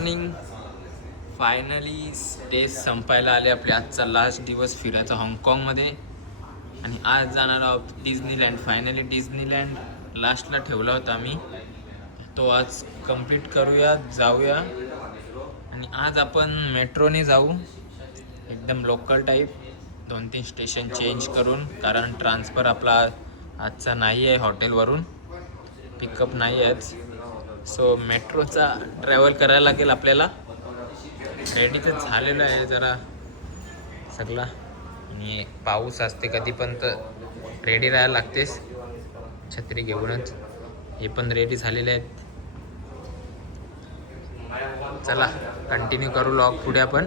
Morning. Finally days संपायला आले आपले. आजचा लास्ट दिवस फिरायचा हाँगकाँगमध्ये आणि आज जाणार आहोत डिझनीलँड. फायनली डिझनीलँड लास्टला ठेवला होता आम्ही, तो आज कंप्लीट करूया, जाऊया. आणि आज आपण मेट्रोने जाऊ, एकदम लोकल टाईप, 2-3 स्टेशन चेंज करून, कारण ट्रान्सफर आपला आजचा नाही आहे हॉटेलवरून, पिकअप नाही आहेच. सो मेट्रोचा ट्रॅव्हल करायला लागेल आपल्याला. रेडी तर झालेलं आहे जरा सगळा, आणि पाऊस असते कधी पण तर रेडी राहायला लागतेस, छत्री घेऊनच. हे पण रेडी झालेले आहेत. चला कंटिन्यू करू लॉग पुढे आपण.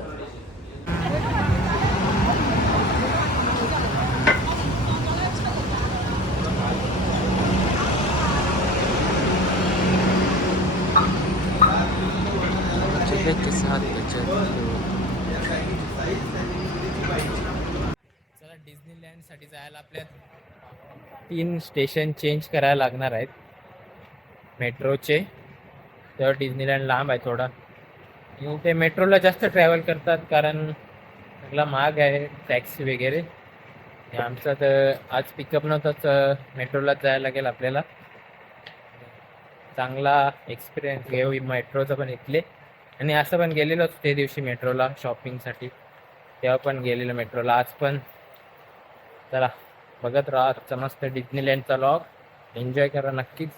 चला डिझनीलँडसाठी जायला आपल्या 3 स्टेशन चेंज करायला लागणार आहेत मेट्रोचे. तेव्हा डिझनीलँड लांब आहे थोडा. ते मेट्रोला जास्त ट्रॅव्हल करतात कारण सगळा महाग आहे, टॅक्सी वगैरे. आमचा तर आज पिकअप नव्हताच, मेट्रोलाच जायला लागेल आपल्याला. चांगला एक्सपिरियन्स घेऊ मेट्रोचा पण इथले. आणि असं पण गेलेलो ते दिवशी मेट्रोला शॉपिंगसाठी, तेव्हा पण गेलेलो मेट्रोला. आज पण चला बघत राहा आजचा मस्त डिझनीलँडचा लॉग. एन्जॉय करा नक्कीच.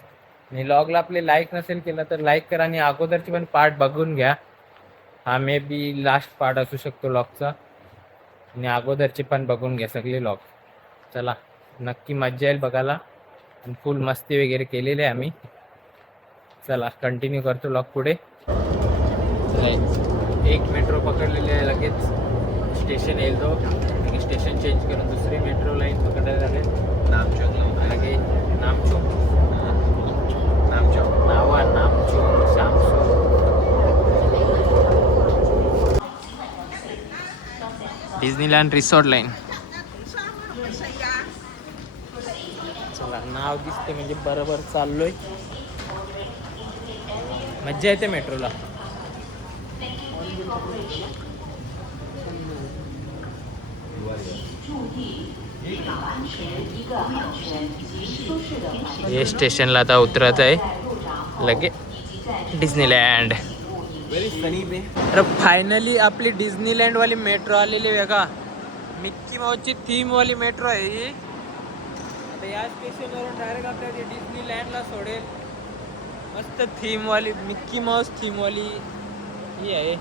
आणि लॉगला आपले लाईक नसेल केलं तर लाईक करा, आणि अगोदरची पण पार्ट बघून घ्या. हा मे बी लास्ट पार्ट असू शकतो लॉगचा, आणि अगोदरचे पण बघून घ्या सगळे लॉग. चला नक्की मजा येईल बघायला, आणि फुल मस्ती वगैरे केलेली आहे आम्ही. चला कंटिन्यू करतो लॉग पुढे. एक मेट्रो पकडलेली आहे, लगेच स्टेशन येईल तो, आणि स्टेशन चेंज करून दुसरी मेट्रो लाईन पकडायला लागेल. नामचौक लगे नामचौक शामचौक. Disneyland resort line. चला नाव दिसते म्हणजे बरोबर चाललोय. मज्जा येते मेट्रोला. हे स्टेशनला आता उतरत आहे लगे डिझनीलँड. तर फायनली आपली डिझनीलँड वाली मेट्रो आलेली वेगा. मिक्की माऊसची थीम वाली मेट्रो आहे ही. आता या स्टेशनवरून डायरेक्ट आपल्याला डिझनीलँडला सोडेल. मस्त थीम वाली, मिक्की माऊस थीम वाली ही आहे.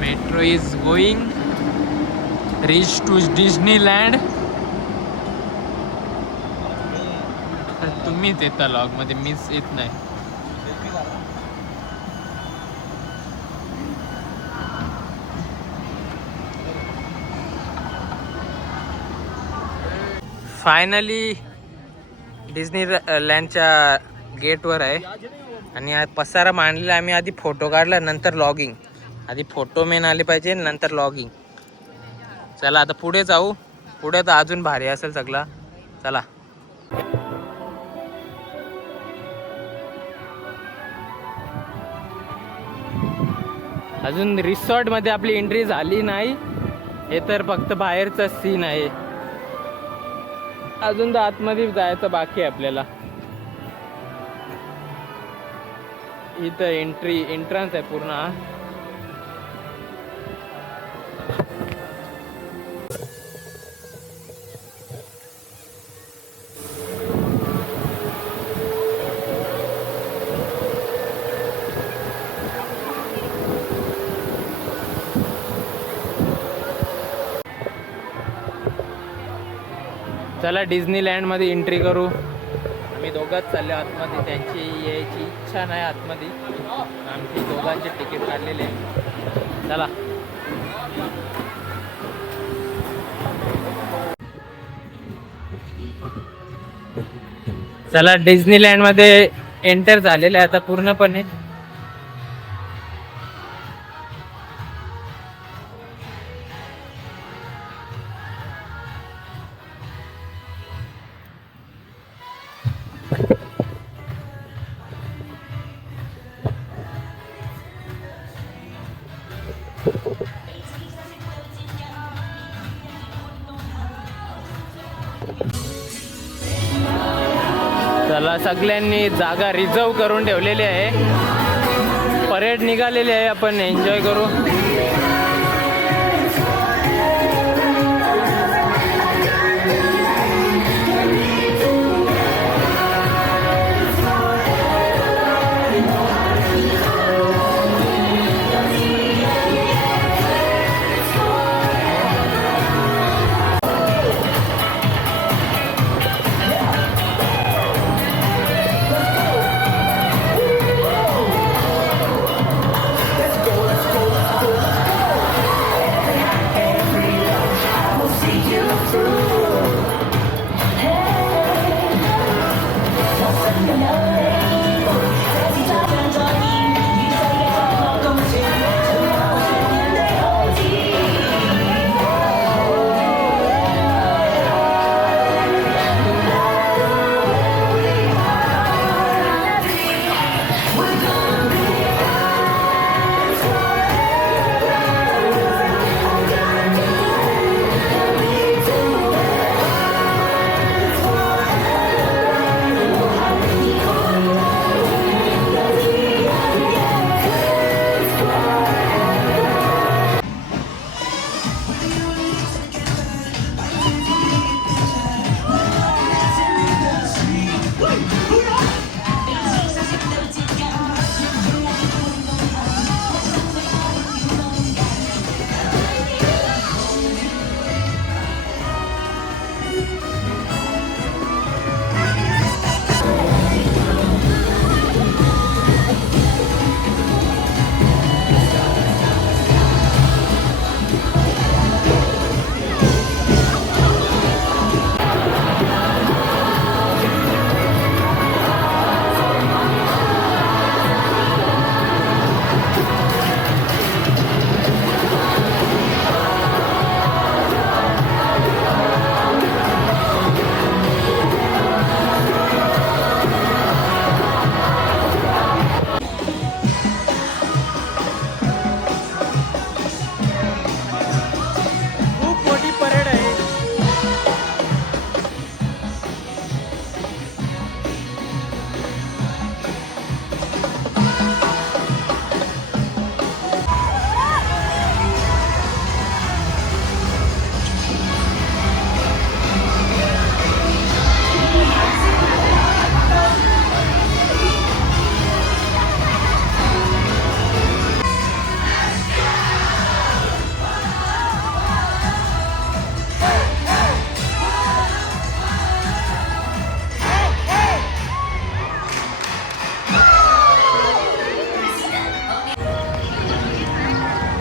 Metro is going reach to Disneyland. तुम्हीच येता लॉग मध्ये, मीच येत नाही. फायनली डिझनीलँडच्या गेटवर आहे, आणि पसारा मांडलेला. आम्ही आधी फोटो काढला, नंतर लॉगिंग. आधी फोटो मेन आले पाहिजे, नंतर लॉगिंग. चला आता पुढे जाऊ. पुढे तर अजून भारी असेल सगळा. चला अजून रिसॉर्ट मध्ये आपली एंट्री झाली नाही. हे तर फक्त बाहेरचा सीन आहे, अजून तर आतमध्ये जायचं बाकी आहे आपल्याला. इथं एंट्रन्स आहे पूर्ण. चला डिझनीलँड मध्ये एंट्री करू. आम्ही दोघंच चालले आतमध्ये, त्यांची यायची इच्छा नाही आतमध्ये. आमची दोघांचे तिकीट काढलेले आहे. चला चला डिझनीलँड मध्ये एंटर झालेले आहे आता पूर्णपणे. चला सगळ्यांनी जागा रिझर्व करून ठेवलेली आहे. परेड निघालेली आहे, आपण एन्जॉय करू.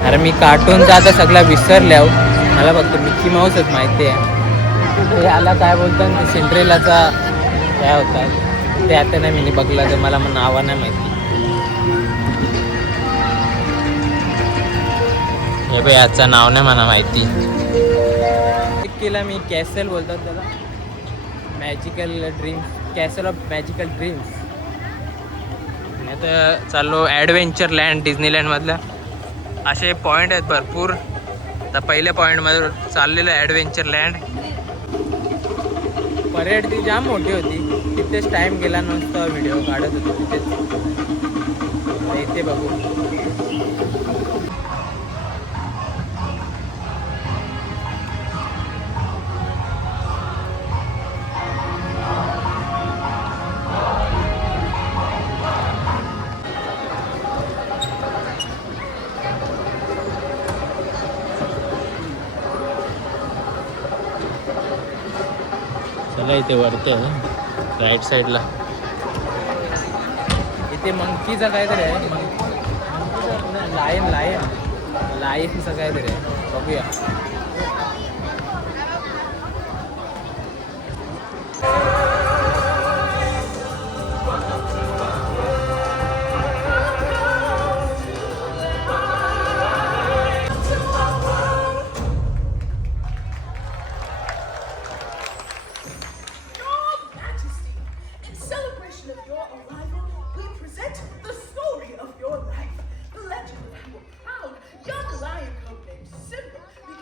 अरे मी कार्टूनचा आता सगळा विसरल्या. मला फक्त मिकी माऊसच माहिती आहे. याला काय बोलतात ते सिंड्रेलाचा काय होता ते आता नाही मी बघला, तर मला नावं नाही माहिती. हे बाई याचं नाव नाही मला माहिती. केला मी कॅसल बोलतात त्याला, magical dreams, castle of magical dreams. आता चाललो ॲडव्हेंचर लँड डिझनीलँडमधल्या. असे पॉईंट आहेत भरपूर. तर पहिल्या पॉईंटमध्ये चाललेलं ॲडव्हेंचर लँड. परेड ती जाम मोठी होती, तिथेच टाईम गेला नसता. व्हिडिओ काढत होतो तिथेच. इथे बघू चला. इथे वरतं राईट साईडला इथे मंकीचं काहीतरी आहे. लायनचं काहीतरी आहे, बघूया.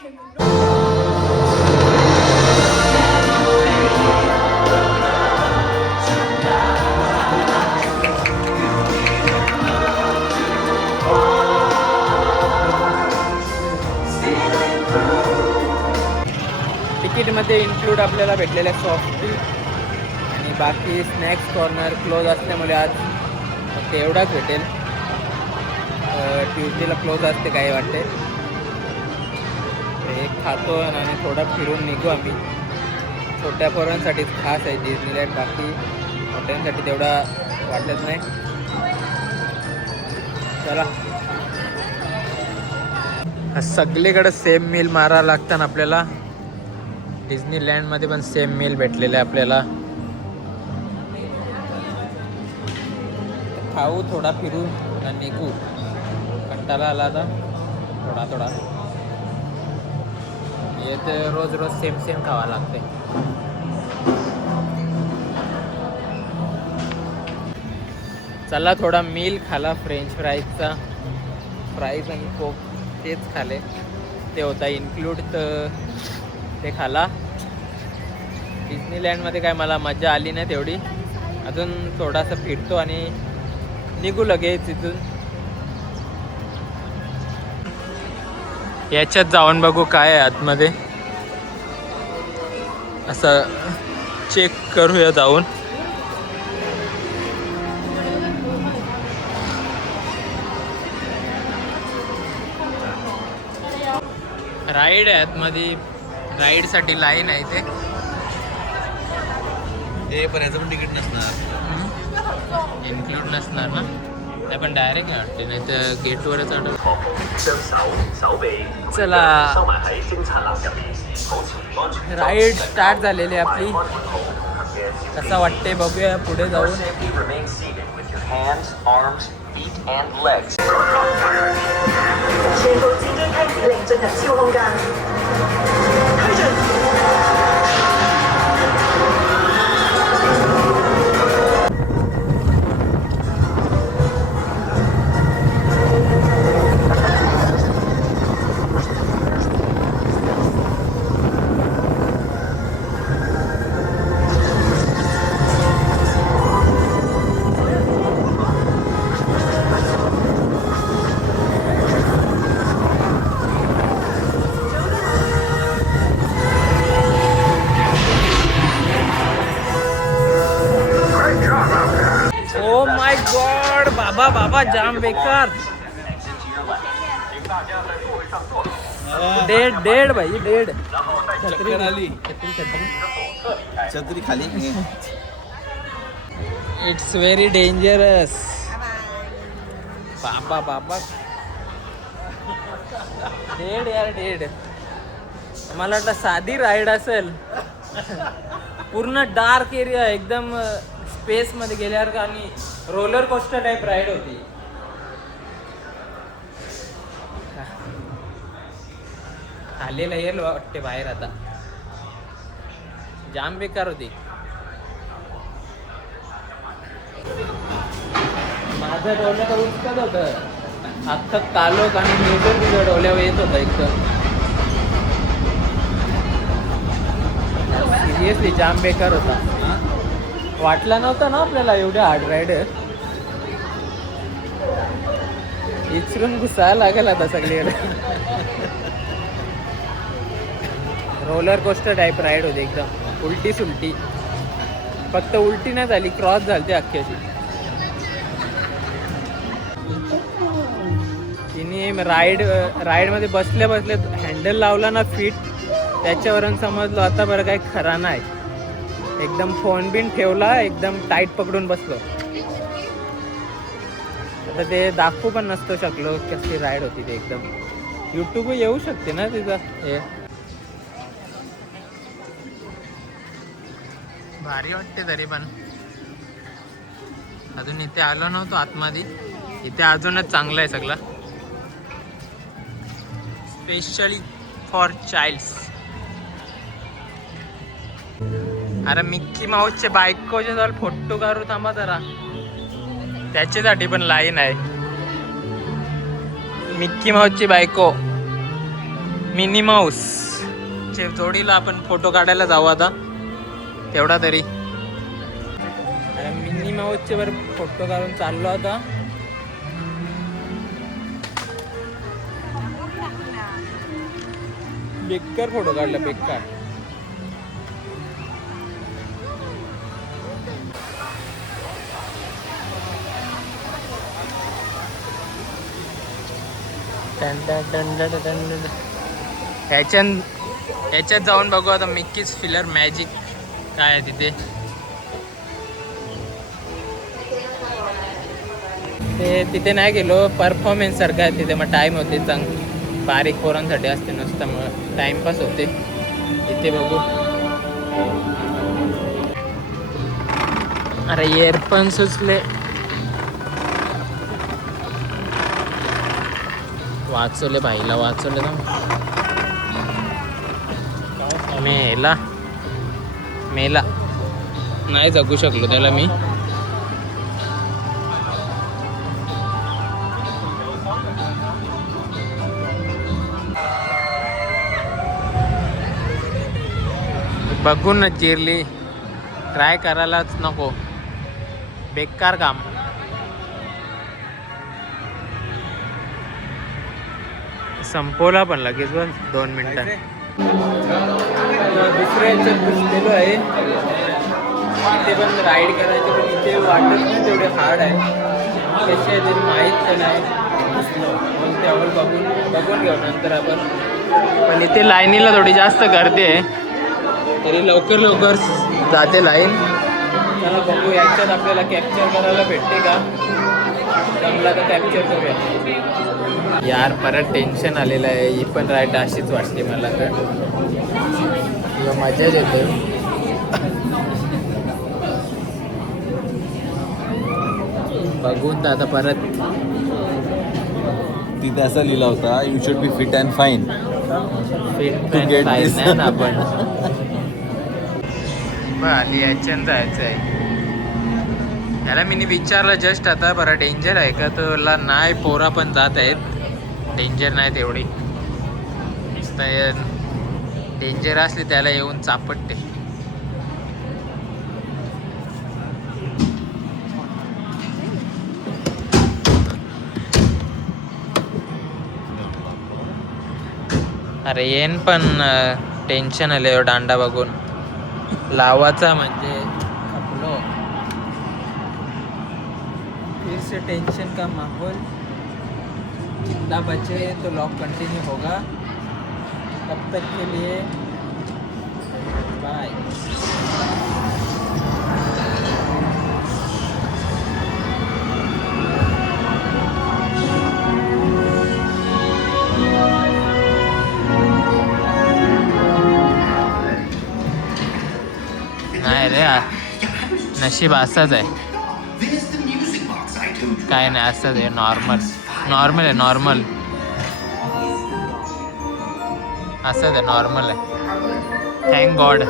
became the तिकीटमध्ये इन्क्लूड आपल्याला भेटलेल्या सॉफ्टी आणि बाकी स्नॅक्स कॉर्नर क्लोज असल्यामुळे आज फक्त एवढाच भेटेल. ट्यूजडेला क्लोज असते काही वाटते. एक खातो आणि थोडा फिरून निघू आम्ही. छोट्या पोरांसाठीच खास आहे डिझनीलँड, बाकी मोठ्यांसाठी तेवढा वाटत नाही. चला, सगळीकडे सेम मील मारावं लागतं ना आपल्याला. डिझनीलँडमध्ये पण सेम मील भेटलेलं आहे आपल्याला. खाऊ, थोडा फिरू आणि निघू. कंटाळा आला आता थोडा. हे तर रोज सेम खावा लागते. चला, थोडा मील खाला फ्रेंच फ्राईजचा. फ्राईज आणि कोक तेच खाले, ते होता इन्क्लूड, तर ते खाला. डिझनीलँडमध्ये काय मला मजा आली नाही तेवढी. अजून थोडासा फिरतो आणि निघू लगेच इथून. याच्यात जाऊन बघू काय आहे आतमध्ये, असं चेक करूया जाऊन. राईड आहे आतमध्ये, राईडसाठी लाईन आहे ते पण याचं पण तिकीट नसणार, इन्क्लूड नसणार ना. नाही पण डायरेक्ट वाटते, नाही तर गेटवरच ऑर्डर. चला, राईड स्टार्ट झालेली आपली. कसं वाटते बघूया पुढे जाऊन. ओ माय गॉड, बाबा जाम बेकार. डेड भाई, डेड. छत्री खाली. It's very dangerous. बाबा डेड यार, डेड. मला वाटलं साधी राईड असेल. पूर्ण डार्क एरिया, एकदम स्पेस मध्ये गेल्यावर का, आणि रोलर कोस्टर टाईप राईड होती. खालीला येईल वाटते बाहेर आता. जाम बेकार होती. माझं डोळ्या तर उचकत होतं, अख्खं कालोख आणि मेजर तुझ्या डोळ्यावर येत होतं एकदम. सिरियसली जाम बेकार होता. वाटला नव्हता ना आपल्याला एवढ्या हार्ड राईड. इचरून घुसायला लागेल आता सगळीकडे. रोलर कोस्टर टाईप राईड होती एकदम, उलटी सुलटी. फक्त उलटी नाही झाली, क्रॉस झाली अख्ख्याची. तिने राईडमध्ये बसल्या हँडल लावला ना फिट, त्याच्यावरून समजलो आता बरं काय खरा नाही. एकदम फोन बिन ठेवला, एकदम टाईट पकडून बसलो. आता ते दाखवू पण नसतो शकलो कशी राईड होती ते. एकदम यूट्यूबवर येऊ शकते ना तिचं हे. भारी वाटते तरी पण. अजून इथे आलो नव्हतो आतमध्ये, इथे अजूनच चांगलं आहे सगळं, स्पेशली फॉर चाइल्ड्स. अरे मिक्की माऊसचे बायकोचे जवळ फोटो काढू थांबा जरा, त्याच्यासाठी पण लाईन आहे. मिक्की माऊसची बायको मिनी माऊस चे जोडीला आपण फोटो काढायला जाऊ आता तेवढा तरी. मिनी माऊसचे वर फोटो काढून चाललो आता. बेकार फोटो काढला, बेकार. ह्याच्यात जाऊन बघू आता मिक्कीज फिलर मॅजिक काय आहे तिथे. ते तिथे नाही गेलो, परफॉर्मन्स सारखं आहे तिथे, मग टाईम होते चांग बारीक पोरांसाठी असते नुसतं, मग टाईमपास होते. इथे बघू. अरे इयरफोन सुचले. वाचवले भाईला, वाचवले ना. मेला नाही जगू शकलो त्याला मी. बघून चिरली, ट्राय करायलाच नको, बेकार काम. संपवला पण लगेच बस 2 मिनिटात. दुसऱ्या ह्याच्यात घुसलेलो आहे. इथे पण राईड करायची, पण इथे वाटत नाही तेवढे हार्ड आहे. कसे आहे ते माहीत तर नाही. मग त्यावर बघून घेऊ नंतर आपण. पण इथे लाईनीला थोडी जास्त गर्दी आहे, तरी लवकर जाते लाईन. चला बघू याच्यात आपल्याला कॅप्चर करायला भेटते का. जमला तर कॅप्चर करूया. यार परत टेन्शन आलेलं आहे. ही पण राईड अशीच वाटते मला तर. मजाच येते. बघून आता परत. तिथे असं लिहिला होता, you should be fit and fine. Fit and fine नाही ना आपण. बरं याच्यानं जायचं आहे. याला मी विचारलं जस्ट आता, बरं डेंजर आहे का, तुला नाही. पोरा पण जात आहेत, डेंजर नाही तेवढी. डेंजर असली त्याला येऊन चापटते. अरे येन पण टेन्शन आले दांडा बघून. लावाचा म्हणजे खपलो. फिर से टेंशन का माहौल. जितना बचे तो लॉक कंटिन्यू होगा. तब तक के लिए बाय. नाही रे, नशीब असंच आहे. काय नाही, असंच आहे. नॉर्मल आहे. नॉर्मल असंच आहे. नॉर्मल आहे. Thank God.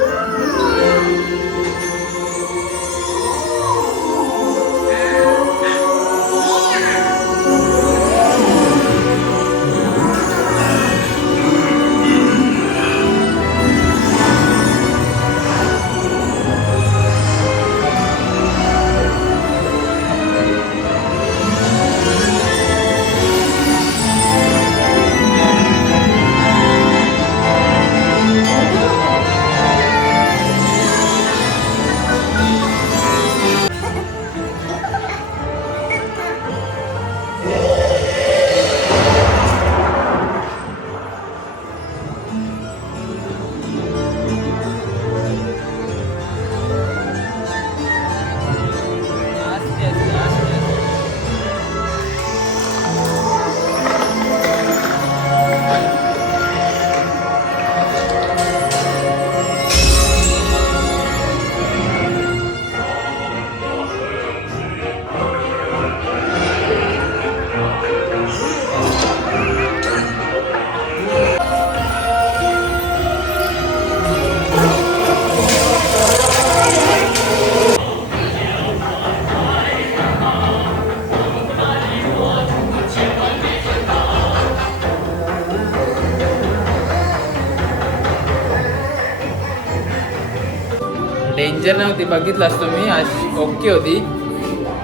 डेंजर नव्हती, बघितलं असतो मी. आज ओके होती,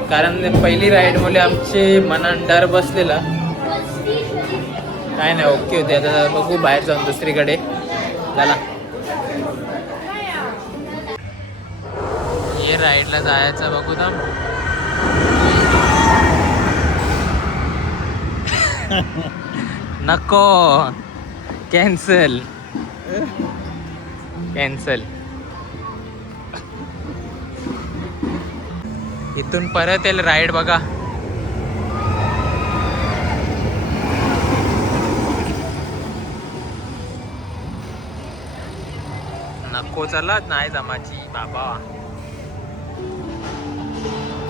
कारण पहिली राईड मुले आमचे मनात डर बसलेला. काय नाही, ओके होती. आता बघू बाहेर जाऊन दुसरीकडे. चला ये राईडला जायचं बघू ना. नको कॅन्सल कॅन्सल. इथून परत येईल राईड बघा. नको चला नाही जमाची बाबा.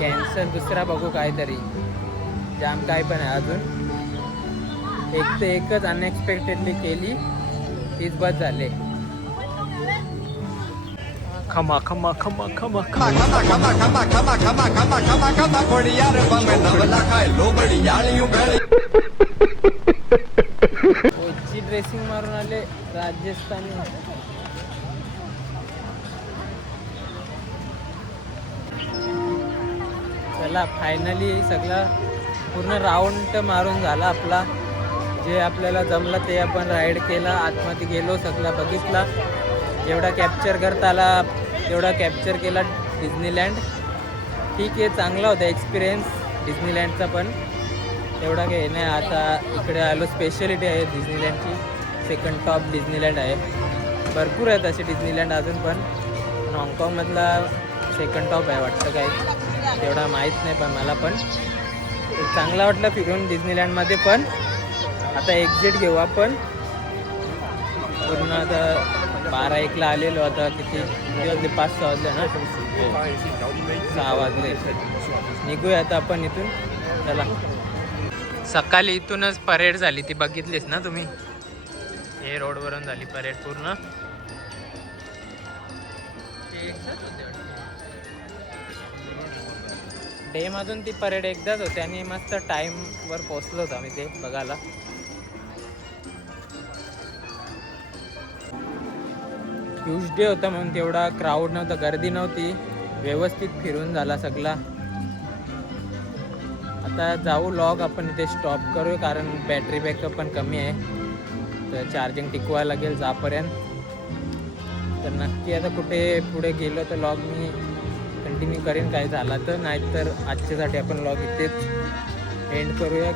कॅन्सल दुसरा बघू काहीतरी. जाम काय पण आहे अजून. एक ते एकच अनएक्सपेक्टेडली केली तीच बस झाले. खमा खमा खमा खमा ओची ड्रेसिंग मारून आले राजस्थानी. चला फायनली सगळा पूर्ण राऊंड मारून झाला आपला. जे आपल्याला जमलं ते आपण राईड केला. आतमध्ये गेलो सगळा बघितला. जेवढा कॅप्चर करता आला तेवढा कॅप्चर केला डिझनीलँड. ठीक आहे चांगला होता एक्सपिरियन्स डिझनीलँडचा पण. तेवढा काही नाही. आता इकडे आलो. स्पेशलिटी आहे डिझनीलँडची. सेकंड टॉप डिझनीलँड आहे. भरपूर आहेत असे डिझनीलँड अजून पण हाँगकाँगमधला सेकंड टॉप आहे वाटतं. काय तेवढा माहीत नाही पण मला पण चांगला वाटलं फिरून डिझनीलँडमध्ये. पण आता एक्झिट घेऊ आपण. पूर्ण आता 12-1ला आलेलो. आता किती वाजले? 5-6 वाजले ना. 6 वाजले. निघूया आता आपण इथून. चला. सकाळी इथूनच परेड झाली ती बघितलीस ना तुम्ही. हे रोडवरून झाली परेड पूर्ण. डेमधून ती परेड एकदाच होते आणि मस्त टाईमवर पोचलो होतो आम्ही ते बघायला. ट्यूजडे होता म्हणून तेवढा क्राऊड नव्हता, गर्दी नव्हती. व्यवस्थित फिरून झाला सगळा. आता जाऊ लॉग आपण इथे स्टॉप करू कारण बॅटरी बॅकअप पण कमी आहे. तर चार्जिंग टिकवायला लागेल जापर्यंत. तर नक्की आता कुठे पुढे गेलो तर लॉग मी कंटिन्यू करेन काय झाला तर. नाहीतर आजच्यासाठी आपण लॉग इथेच एंड करूया.